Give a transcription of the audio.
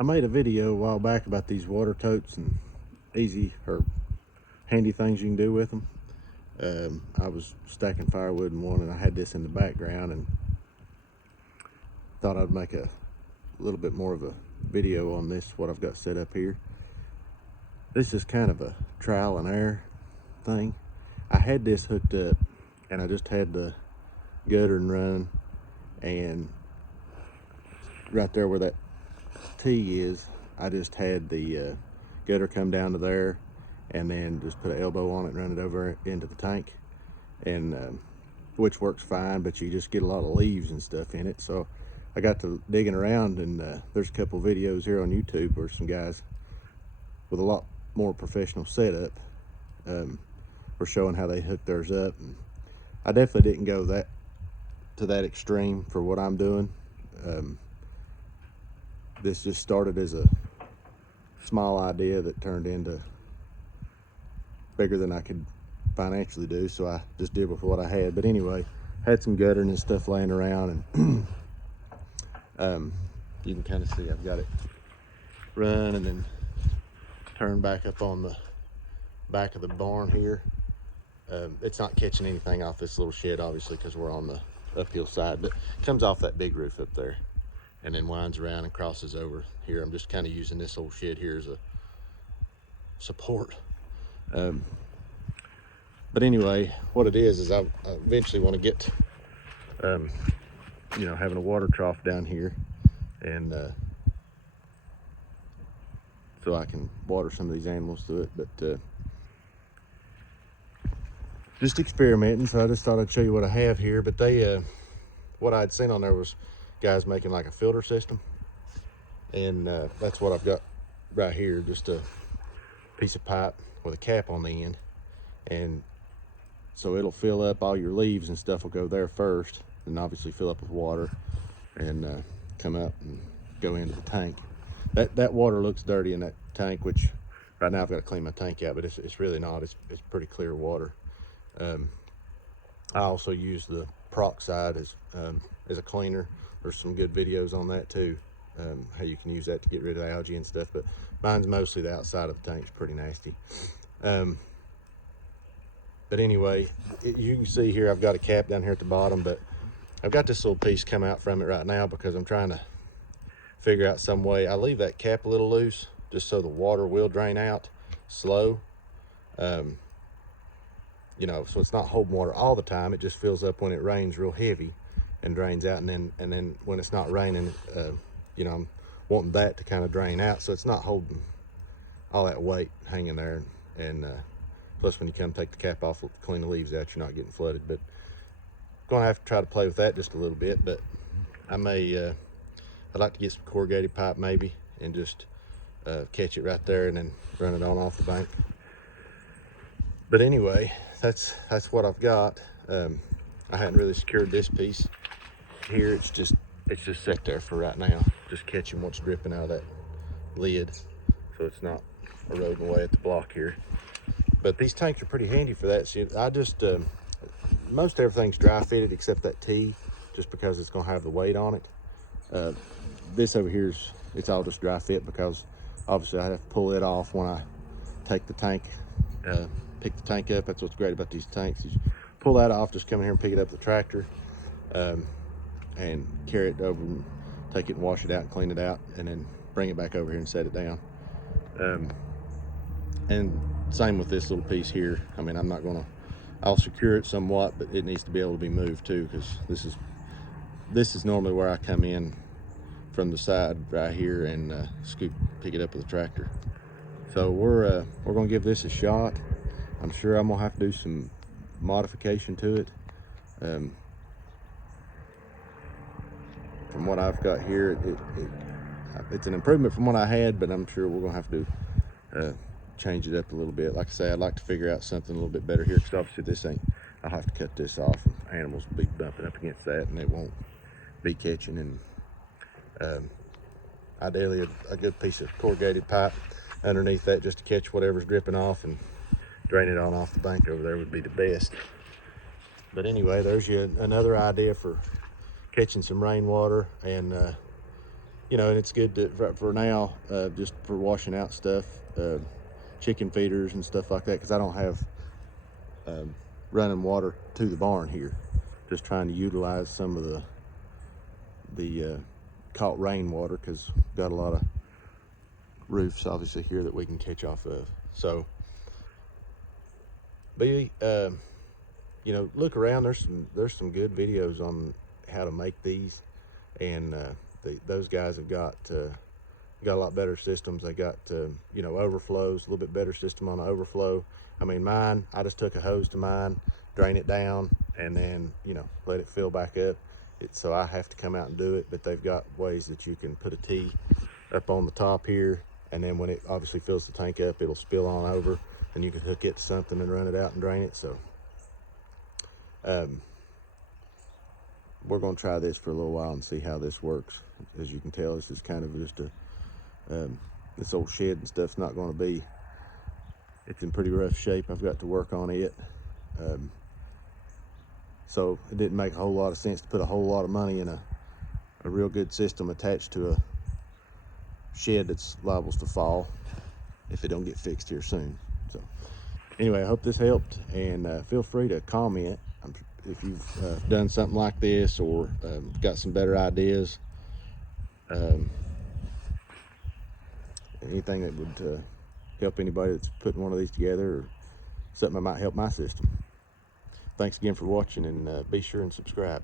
I made a video a while back about these water totes and easy or handy things you can do with them. I was stacking firewood in one and I had this in the background and thought I'd make a little bit more of a video on this, what I've got set up here. This is kind of a trial and error thing. I had this hooked up and I just had the gutter and run, and right there where that T is, I just had the gutter come down to there and then just put an elbow on it and run it over into the tank, and which works fine, but you just get a lot of leaves and stuff in it. So I got to digging around, and there's a couple videos here on YouTube where some guys with a lot more professional setup were showing how they hook theirs up. And I definitely didn't go to that extreme for what I'm doing. This just started as a small idea that turned into bigger than I could financially do, so I just did with what I had. But anyway, had some guttering and stuff laying around, and you can kind of see I've got it run and then turn back up on the back of the barn here. It's not catching anything off this little shed, obviously, because we're on the uphill side, but it comes off that big roof up there and then winds around and crosses over here. I'm just kind of using this old shed here as a support. But anyway, what it is I eventually want to get having a water trough down here, and so I can water some of these animals through it. But just experimenting, so I just thought I'd show you what I have here. But they what I'd seen on there was guys making like a filter system, and that's what I've got right here, just a piece of pipe with a cap on the end, and so it'll fill up. All your leaves and stuff will go there first, and obviously fill up with water and come up and go into the tank. That water looks dirty in that tank, which right now I've got to clean my tank out, but it's really not. It's pretty clear water. I also use the peroxide as a cleaner. There's some good videos on that too, how you can use that to get rid of algae and stuff, but mine's mostly the outside of the tank. It's pretty nasty. But anyway, you can see here I've got a cap down here at the bottom, but I've got this little piece come out from it right now because I'm trying to figure out some way. I leave that cap a little loose just so the water will drain out slow. So it's not holding water all the time. It just fills up when it rains real heavy and drains out, and then when it's not raining, I'm wanting that to kind of drain out, so it's not holding all that weight hanging there. And plus, when you come take the cap off, clean the leaves out, you're not getting flooded. But gonna have to try to play with that just a little bit. But I may I'd like to get some corrugated pipe maybe and just catch it right there and then run it on off the bank. But anyway, that's what I've got. I hadn't really secured this piece here. It's just set there for right now, just catching what's dripping out of that lid, so it's not eroding away at the block here. But these tanks are pretty handy for that. See, I just most everything's dry fitted except that T, just because it's gonna have the weight on it. This over here it's all just dry fit, because obviously I have to pull it off when I take the tank, pick the tank up. That's what's great about these tanks, is you pull that off, just come in here and pick it up with the tractor, and carry it over and take it and wash it out and clean it out, and then bring it back over here and set it down. And same with this little piece here. I mean, I'll secure it somewhat, but it needs to be able to be moved too, because this is normally where I come in from the side right here and pick it up with a tractor. So we're gonna give this a shot. I'm sure I'm gonna have to do some modification to it. From what I've got here, it's an improvement from what I had, but I'm sure we're gonna have to change it up a little bit. Like I say, I'd like to figure out something a little bit better here, because obviously I'll have to cut this off, and animals will be bumping up against that and they won't be catching. And ideally a good piece of corrugated pipe underneath that, just to catch whatever's dripping off and drain it on off the bank over there, would be the best. But anyway, there's another idea for catching some rainwater and you know, and it's good to, for now, just for washing out stuff, chicken feeders and stuff like that, because I don't have running water to the barn here. Just trying to utilize some of the caught rainwater, because we've got a lot of roofs obviously here that we can catch off of. So be you know, look around. There's some good videos on how to make these, and those guys have got a lot better systems. They got you know, overflows, a little bit better system on the overflow. I mean, mine, I just took a hose to mine, drain it down, and then, you know, let it fill back up. So I have to come out and do it, but they've got ways that you can put a T up on the top here, and then when it obviously fills the tank up, it'll spill on over, and you can hook it to something and run it out and drain it. So we're going to try this for a little while and see how this works. As you can tell, this is kind of just a this old shed and stuff's not going to be, it's in pretty rough shape. I've got to work on it. So it didn't make a whole lot of sense to put a whole lot of money in a real good system attached to a shed that's liable to fall if it don't get fixed here soon. So anyway, I hope this helped, and feel free to comment if you've done something like this, or got some better ideas. Anything that would help anybody that's putting one of these together, or something that might help my system. Thanks again for watching, and be sure and subscribe.